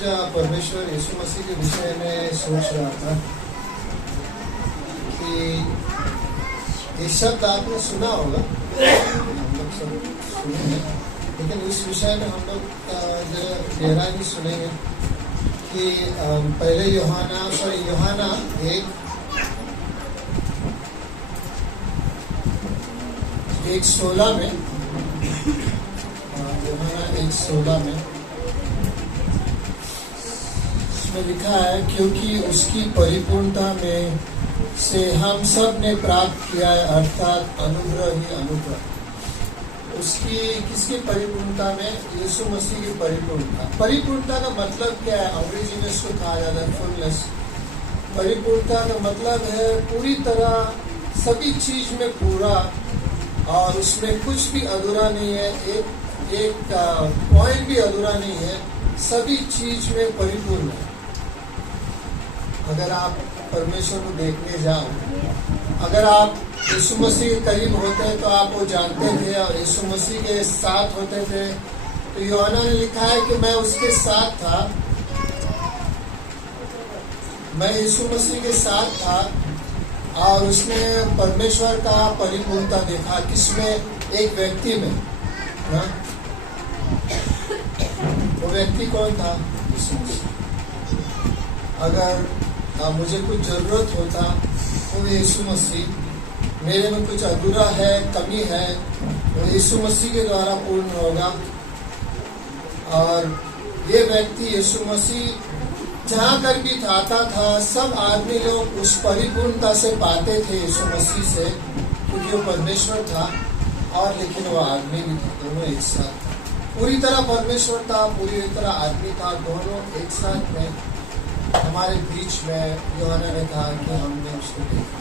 चीज परमेश्वर यीशु मसीह के विषय में सोच रहा था कि ये शब्द आपने सुना होगा, हम लोग सब सुने हैं, लेकिन इस विषय में हम लोग जरा गहराई सुनेंगे कि पहले यूहन्ना 1:16 में, यूहन्ना 1:16 में इसमें लिखा है, क्योंकि उसकी परिपूर्णता में से हम सब ने प्राप्त किया है, अर्थात अनुग्रह ही अनुग्रह। उसकी किसकी परिपूर्णता में? यीशु मसीह की परिपूर्णता। परिपूर्णता का मतलब क्या है? अंग्रेजी में इसको कहा जाता है फुलनेस। परिपूर्णता का मतलब है पूरी तरह, सभी चीज में पूरा, और उसमें कुछ भी अधूरा नहीं है, एक पॉइंट भी अधूरा नहीं है, सभी चीज में परिपूर्ण है। अगर आप परमेश्वर को देखने जाओ, अगर आप यीशु मसीह के करीब होते हैं तो आप वो जानते थे, और यीशु मसीह के साथ होते थे। तो यूहन्ना ने लिखा है कि मैं उसके साथ था, मैं यीशु मसीह के साथ था, और उसने परमेश्वर का परिपूर्णता देखा। किसमें? एक व्यक्ति में। ना? वो व्यक्ति कौन था? यीशु मसीह। अगर मुझे कुछ जरूरत होता तो यीशु मसीह, मेरे में कुछ अधूरा है, कमी है, वो यीशु मसीह के द्वारा पूर्ण होगा। और ये व्यक्ति यीशु मसीह जहाँ कर भी आता था, सब आदमी लोग उस परिपूर्णता से पाते थे यीशु मसीह से, क्योंकि वो परमेश्वर था और लेकिन वो आदमी भी था, दोनों एक साथ था। पूरी तरह परमेश्वर था, पूरी तरह आदमी था, दोनों एक साथ में हमारे बीच में। यूहन्ना ने कहा कि हमने उसको देखा।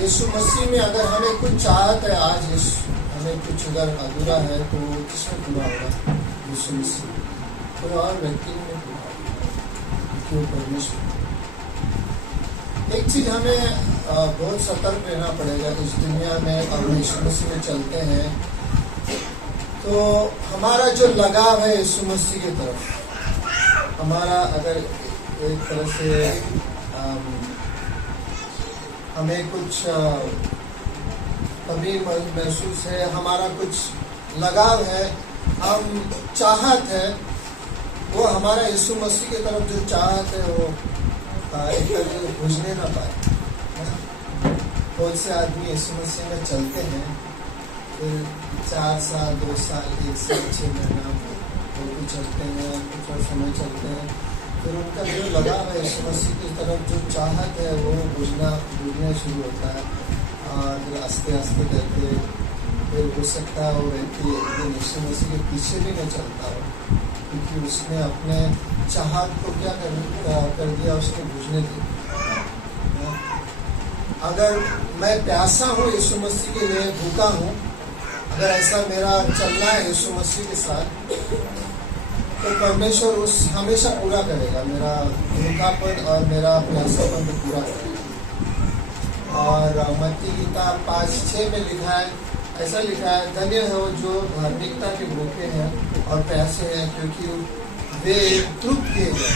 यीशु मसीह में अगर हमें कुछ चाहत है, आज हमें कुछ अगर अधूरा है, तो किसमें पूरा होगा? यीशु मसीह। कोई और व्यक्ति में पूरा होगा, क्यों? परमेश्वर। एक चीज हमें बहुत सतर्क रहना पड़ेगा इस दुनिया में, और यीशु मसीह में चलते हैं तो हमारा जो लगाव है यीशु मसीह की तरफ, हमारा अगर एक तरह से हमें कुछ कमी महसूस है, हमारा कुछ लगाव है, हम चाहत है, वो हमारा यीशु मसीह की तरफ जो चाहत है वो एक तरह से बुझने ना पाए। बहुत से आदमी यीशु मसीह में चलते हैं, फिर 4 साल, 2 साल, 1 साल, 6 महीना वो भी चलते हैं, कुछ और समय चलते हैं, फिर उनका जो लगाव है यीशु मसीह की तरफ, जो चाहत है, वो बुझना शुरू होता है। और आस्ते आस्ते करके फिर हो सकता है वो व्यक्ति एक दिन यीशु मसीह के पीछे भी नहीं चलता हो, क्योंकि उसने अपने चाहत को क्या कर दिया, उसको बुझने दिया। अगर मैं प्यासा हूँ यीशु मसीह के लिए, भूखा हूँ, अगर ऐसा मेरा चलना है यीशु मसीह के साथ, तो परमेश्वर उस हमेशा पूरा करेगा, मेरा भूखापन और मेरा प्यासापन भी पूरा करेगा। और मत्ती गीता 5:6 में लिखा है, ऐसा लिखा है, धन्य है वो जो धार्मिकता के भूखे हैं और प्यासे हैं, क्योंकि वे तृप्त किए गए।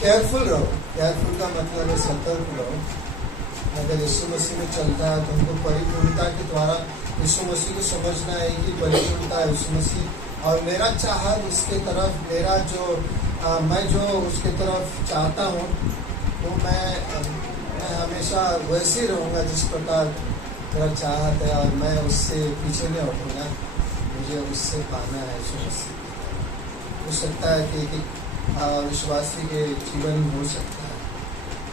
केयरफुल रहो। केयरफुल का मतलब है सतर्क रहो। अगर यीशु मसीह में चलता है तो हमको परिपूर्णता के द्वारा यीशु मसीह को समझना है कि परिपूर्णता है यीशु मसीह, और मेरा चाहत उसके तरफ, मेरा जो मैं जो उसके तरफ चाहता हूँ, तो मैं हमेशा वैसे ही रहूँगा जिस प्रकार मेरा चाहत है, और मैं उससे पीछे नहीं हटूँगा। मुझे उससे पाना है यीशु मसीह। हो सकता है कि विश्वासी के जीवन में हो सकता है।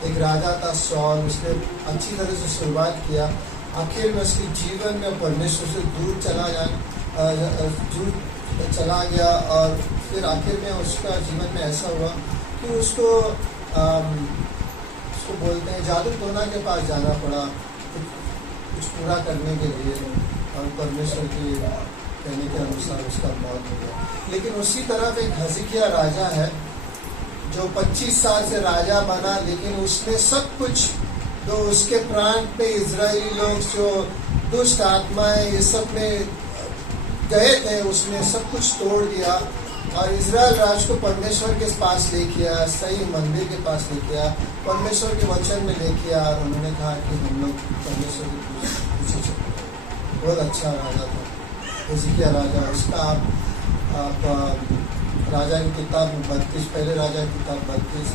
एक राजा था शॉल, उसने अच्छी तरह से शुरुआत किया, आखिर में उसके जीवन में परमेश्वर से दूर चला गया, और फिर आखिर में उसका जीवन में ऐसा हुआ कि उसको बोलते हैं जादू टोना के पास जाना पड़ा कुछ पूरा करने के लिए, और परमेश्वर के कहने के अनुसार उसका मौत हो गया। लेकिन उसी तरफ एक हिजकिय्याह राजा है जो 25 साल से राजा बना, लेकिन उसने सब कुछ जो उसके प्रांत पे इजरायली लोग जो दुष्ट आत्माएं ये सब में गए थे, उसने सब कुछ तोड़ दिया और इजराइल राज को परमेश्वर के पास ले किया, सही मंदिर के पास ले किया, परमेश्वर के वचन में ले किया और उन्होंने कहा कि हम लोग परमेश्वर के पीछे चले। बहुत अच्छा राजा था हिजकिय्याह राजा। उसका आप राजा की किताब 32, पहले राजा की किताब 32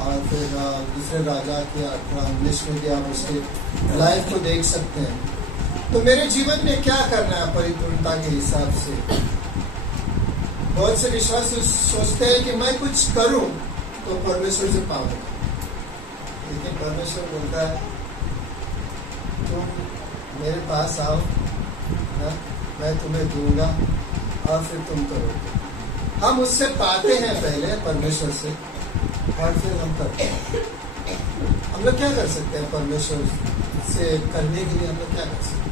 और फिर दूसरे राजा के 18-19 में भी आप उसके लाइफ को देख सकते हैं। तो मेरे जीवन में क्या करना है परिपूर्णता के हिसाब से? बहुत से विश्वासी सोचते हैं कि मैं कुछ करूं तो परमेश्वर से पाऊंगा, लेकिन परमेश्वर बोलता है तुम मेरे पास आओ ना, मैं तुम्हें दूंगा और फिर तुम करोगे। हम उससे पाते हैं पहले परमेश्वर से और फिर हम करते हैं। हम लोग क्या कर सकते हैं परमेश्वर से करने के लिए? हम लोग क्या कर सकते हैं?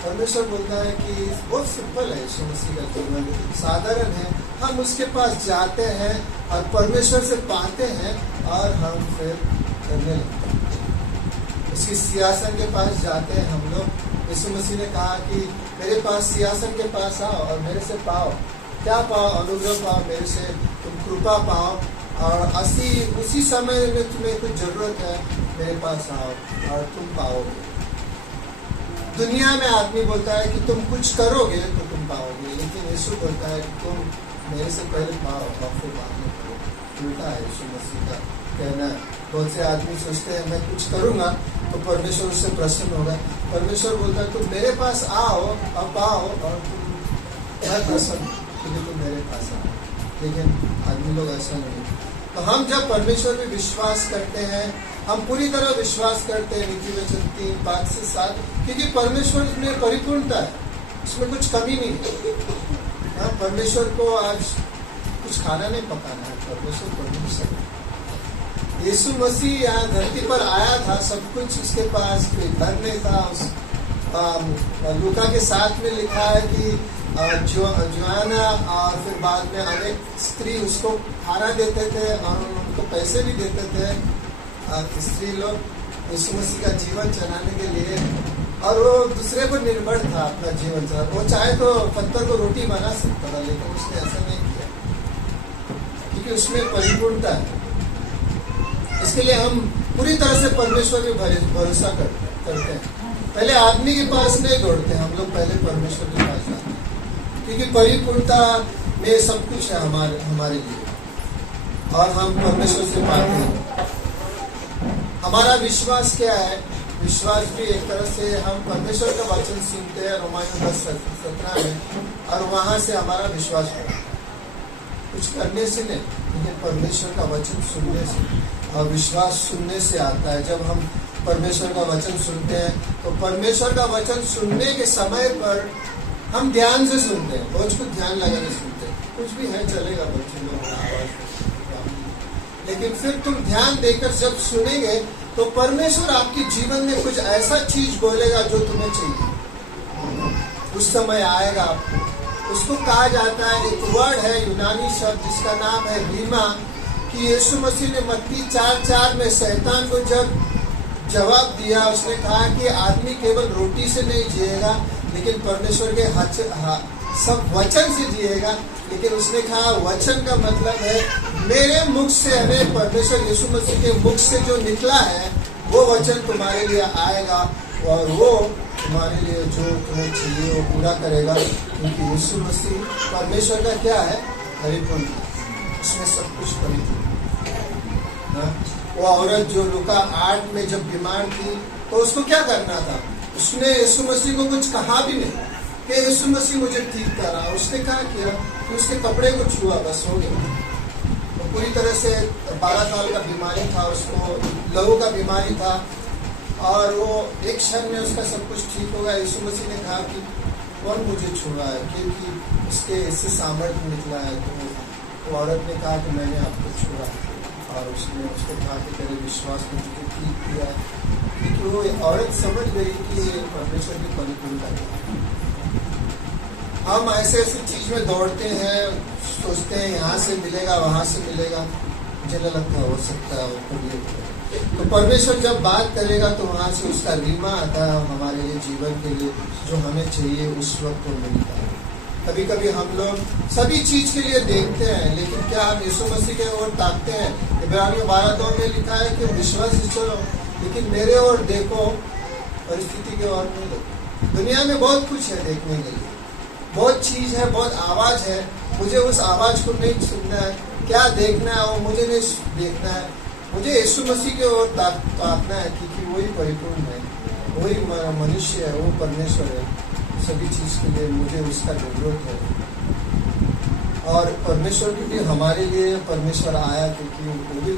परमेश्वर बोलता है कि बहुत सिंपल है, यीशु मसीह का जीवन साधारण है। हम उसके पास जाते हैं और परमेश्वर से पाते हैं और हम फिर करने लगते हैं। उसकी सिंहासन के पास जाते हैं हम लोग। यीशु मसीह ने कहा कि मेरे पास सिंहासन के पास आओ और मेरे से पाओ। क्या पाओ? अनुग्रह पाओ मेरे से, तुम कृपा पाओ और उसी समय में तुम्हें कुछ जरूरत है, मेरे पास आओ और तुम पाओगे। दुनिया में आदमी बोलता है कि तुम कुछ करोगे तो तुम पाओगे, लेकिन यीशु बोलता है कि तुम मेरे से पहले पाओ और फिर बाद में करो। उल्टा है यीशु मसीह का कहना। बहुत से आदमी सोचते हैं मैं कुछ करूंगा तो परमेश्वर उससे प्रसन्न होगा। परमेश्वर बोलता है तुम मेरे पास आओ और पाओ और तुम मैं प्रसन्न क्योंकि तुम मेरे पास आओ। लेकिन आदमी लोग ऐसा नहीं। तो हम जब परमेश्वर में विश्वास करते हैं, हम पूरी तरह विश्वास करते हैं नीति वचन 3:5 से 7, क्योंकि परमेश्वर में परिपूर्णता है, उसमें कुछ कमी नहीं है। हाँ, परमेश्वर को आज कुछ खाना नहीं पकाना है, परमेश्वर परमेश्वर। यीशु मसीह यहाँ धरती पर आया था, सब कुछ उसके पास, कोई धन नहीं था। लूका के 7 में लिखा है कि जोआना और फिर बाद में अनेक स्त्री उसको खाना देते थे और उनको पैसे भी देते थे स्त्री लोग यीशु मसीह का जीवन चलाने के लिए। और वो दूसरे पर निर्भर था अपना जीवन चला। वो चाहे तो पत्थर को रोटी बना सकता था, लेकिन उसने ऐसा नहीं किया क्योंकि उसमें परिपूर्णता है। इसके लिए हम पूरी तरह से परमेश्वर पे भरोसा करते हैं। पहले आदमी के पास नहीं दौड़ते, हम लोग पहले परमेश्वर के पास जाते हैं, क्योंकि परिपूर्णता में सब कुछ है हमारे लिए और हम परमेश्वर से पाते हैं। हमारा विश्वास क्या है? विश्वास भी एक तरह से हम परमेश्वर का वचन सुनते हैं रोमायन 10:17 में, और वहां से हमारा विश्वास है। कुछ करने से नहीं, लेकिन परमेश्वर का वचन सुनने से। और विश्वास सुनने से आता है। जब हम परमेश्वर का वचन सुनते हैं तो परमेश्वर का वचन सुनने के समय पर हम ध्यान से सुनते हैं, बहुत कुछ ध्यान लगा के सुनते हैं। कुछ भी है चलेगा बच्चे लोग, लेकिन फिर तुम ध्यान देकर जब सुनेंगे तो परमेश्वर आपके जीवन में कुछ ऐसा चीज बोलेगा जो तुम्हें चाहिए। उस समय आएगा आपको। उसको कहा जाता है, एक वर्ड है यूनानी शब्द जिसका नाम है रीमा, कि यीशु मसीह ने मत्ती 4:4 में शैतान को जब जवाब दिया, उसने कहा कि आदमी केवल रोटी से नहीं जिएगा लेकिन परमेश्वर के सब वचन से जिएगा। लेकिन उसने कहा वचन का मतलब है मेरे मुख से, यानी परमेश्वर यीशु मसीह के मुख से जो निकला है वो वचन तुम्हारे लिए आएगा और वो तुम्हारे लिए जो तुम्हें चाहिए वो पूरा करेगा। क्योंकि यीशु मसीह परमेश्वर का क्या है? परिपूर्ण, उसमें सब कुछ परिपूर्ण। वो औरत जो लूका 8 में जब बीमार थी तो उसको क्या करना था? उसने यीशु मसीह को कुछ कहा भी नहीं कि यीशु मसीह मुझे ठीक करा। उसने क्या किया कि उसके कपड़े को छुआ, बस हो गया। तो पूरी तरह से 12 साल का बीमारी था, उसको लहू का बीमारी था और वो एक क्षण में उसका सब कुछ ठीक हो गया। यीशु मसीह ने कहा कि कौन मुझे छुआ है, क्योंकि उसके इससे सामर्थ्य निकला है। तो औरत ने कहा कि मैंने आपको छुआ, और उसने उसको कहा कि तेरे विश्वास ने तुझे ठीक किया। क्योंकि वो औरत समझ गई कि ये परमेश्वर की परिपूर्णता है। हम ऐसे चीज में दौड़ते हैं, सोचते हैं यहाँ से मिलेगा वहां से मिलेगा, मुझे नहीं लगता हो सकता है वो कभी तो परमेश्वर जब बात करेगा तो वहां से उसका रीमा आता है हमारे लिए, जीवन के लिए जो हमें चाहिए उस वक्त वो मिलता है। कभी कभी हम लोग सभी चीज के लिए देखते हैं, लेकिन क्या हम यीशु मसीह के ओर ताकते हैं? इब्रानियों 12:2 में लिखा है कि विश्वास से चलो, लेकिन मेरे ओर देखो, परिस्थिति के ओर नहीं देखो। दुनिया में बहुत कुछ है देखने के लिए, बहुत चीज है, बहुत आवाज है, मुझे उस आवाज को नहीं सुनना है। क्या देखना है वो मुझे नहीं देखना है, मुझे यीशु मसीह की ओर ताकना है, क्योंकि वही परिपूर्ण है, वही मनुष्य है, वो परमेश्वर है। सभी चीज के लिए मुझे उसका जरूरत है। और परमेश्वर भी हमारे लिए परमेश्वर आया, क्योंकि वो भी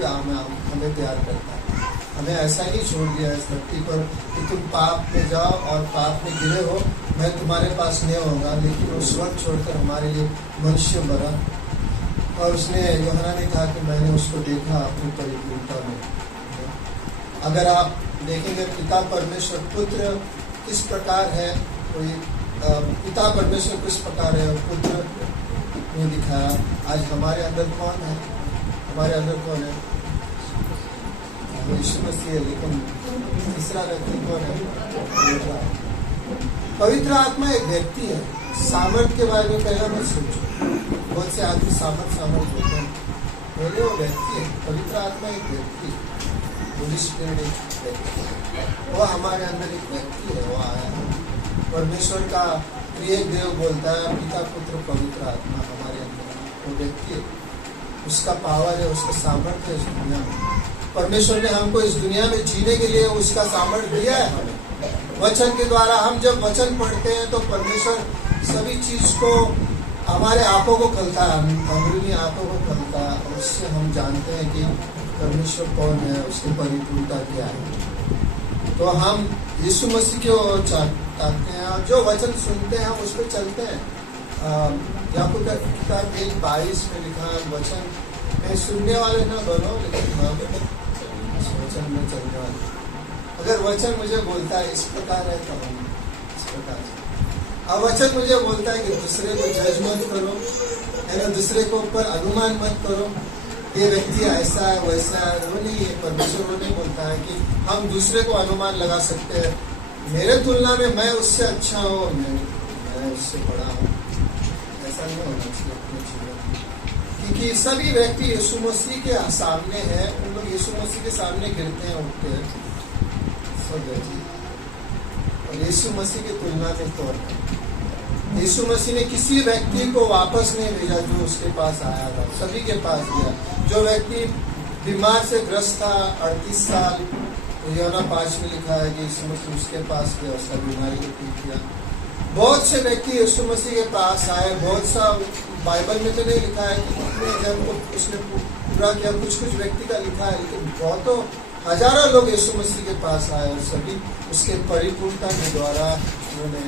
हमें प्यार करता है। हमें ऐसा ही छोड़ दिया इस धरती पर कि तुम पाप में जाओ और पाप में गिरे हो, मैं तुम्हारे पास नहीं होगा। लेकिन उस वक्त छोड़कर हमारे लिए मनुष्य बना, और उसने, यूहन्ना ने कहा कि मैंने उसको देखा अपनी परिपूर्णता में। अगर आप देखेंगे पिता परमेश्वर पुत्र किस प्रकार है, कोई पिता परमेश्वर किस प्रकार है, पुत्र ने दिखाया। आज हमारे अंदर कौन है? हमारे अंदर कौन है? यीशु मसीह है। लेकिन तीसरा व्यक्ति कौन है? पवित्र आत्मा एक व्यक्ति है। सामर्थ के बारे में पहले मत सोचो। बहुत से आदमी सामर्थ होते हैं, पहले वो व्यक्ति है। पवित्र आत्मा एक व्यक्ति है, होली स्पिरिट एक व्यक्ति है, वो हमारे अंदर एक व्यक्ति है। वो आया परमेश्वर का त्रिएक देव बोलता है, पिता पुत्र पवित्र आत्मा हमारे अंदर वो व्यक्ति है। उसका पावर है, उसका सामर्थ्य है इस दुनिया में। परमेश्वर ने हमको इस दुनिया में जीने के लिए उसका सामर्थ्य दिया है हमें, वचन के द्वारा। हम जब वचन पढ़ते हैं तो परमेश्वर सभी चीज को हमारे आंखों को खोलता है, अंदरूनी आंखों को खोलता है, और उससे हम जानते हैं कि परमेश्वर कौन है, उसकी परिपूर्णता क्या है। तो हम यीशु मसीह की ओर ताकते हैं, और जो वचन सुनते हैं हम उस पर चलते हैं। याकूब का किताब 1:22 में लिखा है, वचन में सुनने वाले ना बनो, लेकिन वचन में चलने वाले। अगर वचन मुझे बोलता है इस प्रकार है तो हम इस प्रकार से। अब वचन मुझे बोलता है कि दूसरे को जज मत करो, है ना, दूसरे को ऊपर अनुमान मत करो, ये व्यक्ति ऐसा है वैसा है। वो नहीं है, परमेश्वर वो नहीं बोलता है कि हम दूसरे को अनुमान लगा सकते हैं। मेरे तुलना में मैं उससे अच्छा हूँ, मैं उससे बड़ा हूँ, ऐसा नहीं होना चाहिए अपने जीवन। क्योंकि सभी व्यक्ति यीशु मसीह के सामने हैं, उन लोग यीशु मसीह के सामने गिरते हैं, उठते हैं, सब व्यक्ति। और यीशु मसीह की तुलना में कौन है? यीशु मसीह ने किसी व्यक्ति को वापस नहीं भेजा जो उसके पास आया था, सभी के पास गया। जो व्यक्ति बीमार से ग्रस्त था 38 साल, यूहन्ना 5 में लिखा है कि यीशु मसीह उसके पास गया, उसका बीमारी को ठीक किया। बहुत से व्यक्ति यीशु मसीह के पास आए, बहुत सा बाइबल में तो नहीं लिखा है कि कितने जन को उसने पूरा किया, कुछ व्यक्ति का लिखा है, लेकिन बहुतों हजारों लोग यीशु मसीह के पास आए, और सभी उसके परिपूर्णता के द्वारा उन्होंने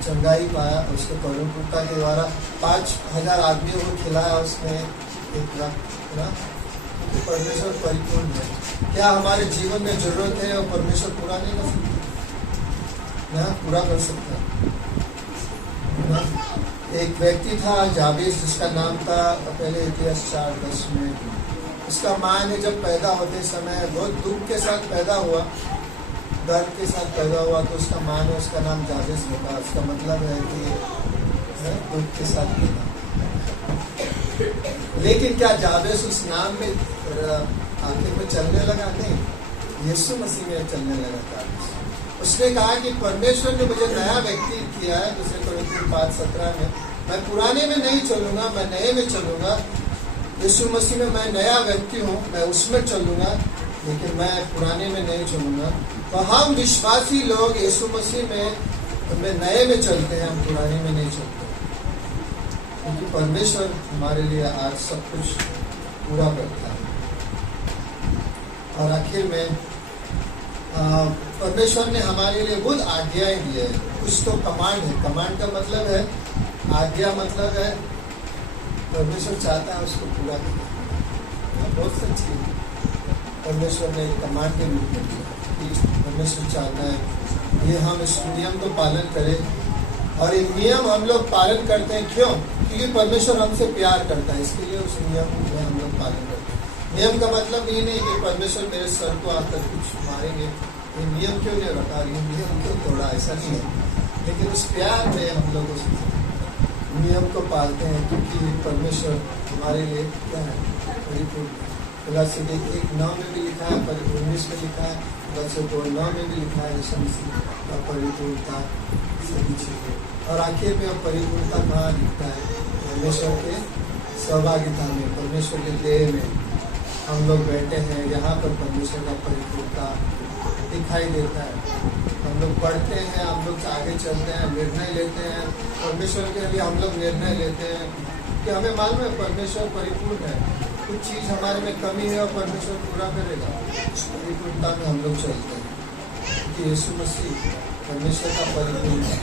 चंगाई पाया। उसके परिपूर्णता के द्वारा 5000 आदमियों को खिलाया उसने, 1 लाख। परमेश्वर परिपूर्ण है। क्या हमारे जीवन में जरूरत है और परमेश्वर पूरा नहीं कर सकता? पूरा कर सकता है। एक व्यक्ति था जाबेस, जिसका नाम था, पहले इतिहास 4:10 में, उसका माँ ने जब पैदा होते समय बहुत दुख के साथ पैदा हुआ, दर्द के साथ पैदा हुआ, तो उसका माँ ने उसका नाम जाबेस रखा। उसका मतलब है कि दुख के साथ पैदा। लेकिन क्या जाबेस उस नाम में आखिर में चलने लगा? नहीं, यीशु मसीह में चलने लगा था। उसने कहा कि परमेश्वर ने मुझे नया व्यक्ति किया है, 2 कोरिन्थियों 5:17 में, मैं पुराने में नहीं चलूंगा, मैं नए में चलूंगा। यीशु मसीह में मैं नया व्यक्ति हूँ, मैं उसमें चलूंगा, लेकिन मैं पुराने में नहीं चलूंगा। तो हम विश्वासी लोग यीशु मसीह में नए में चलते हैं, हम पुराने में नहीं चलते, क्योंकि परमेश्वर हमारे लिए आज सब कुछ पूरा करता है। और आखिर में परमेश्वर ने हमारे लिए बहुत आज्ञाएं दी है। कुछ तो कमांड है, कमांड का मतलब है आज्ञा, मतलब है परमेश्वर चाहता है उसको पूरा करना। बहुत सच्ची परमेश्वर ने एक कमांड के रूप में दिया। परमेश्वर चाहता है ये हम इस नियम को पालन करें, और ये नियम हम लोग पालन करते हैं। क्यों? क्योंकि परमेश्वर हमसे प्यार करता है, इसके लिए उस नियम में हम लोग पालन करते हैं। नियम का मतलब ये नहीं कि परमेश्वर मेरे सर को आकर कुछ मारेंगे, ये नियम क्यों नहीं रखा, ये नियम क्यों तोड़ा, ऐसा नहीं है। लेकिन उस प्यार में हम लोग उस नियम को पालते हैं, क्योंकि परमेश्वर हमारे लिए क्या है, परिपूर्ण। गलातियों 1:9 में भी लिखा है, 19 में लिखा है, गलातियों 2:9 में भी लिखा है, यीशु मसीह का परिपूर्णता सभी चीजें। और आखिर में परिपूर्णता कहाँ दिखता है, परमेश्वर के सहभागिता में, परमेश्वर के देह में हम लोग बैठे हैं, यहाँ पर परमेश्वर का परिपूर्णता दिखाई देता है। हम लोग पढ़ते हैं, हम लोग आगे चलते हैं, निर्णय लेते हैं, परमेश्वर के लिए हम लोग निर्णय लेते हैं कि हमें मालूम है परमेश्वर परिपूर्ण है, कुछ चीज़ हमारे में कमी है और परमेश्वर पूरा करेगा। परिपूर्णता में हम लोग चलते हैं, क्योंकि यीशु मसीह परमेश्वर का परिपूर्ण है।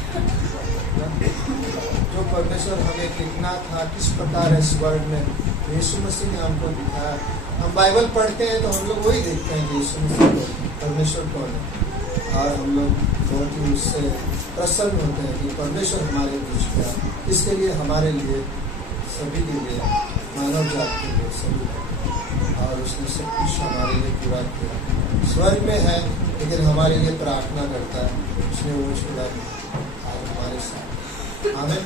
जो परमेश्वर हमें लिखना था किस प्रकार है इस वर्ड में, यीशु मसीह ने हमको दिखाया। हम बाइबल पढ़ते हैं तो हम लोग वही देखते हैं कि यीशु मसीह को, परमेश्वर कौन है, और हम लोग बहुत ही उससे प्रसन्न होते हैं कि परमेश्वर हमारे बीच का, इसके लिए हमारे लिए, सभी के लिए, मानव जाति के लिए, सभी, और उसने सब कुछ हमारे लिए पूरा किया। स्वर्ग में है लेकिन हमारे लिए प्रार्थना करता है, उसने वो छोड़ा आज हमारे साथ। आमीन।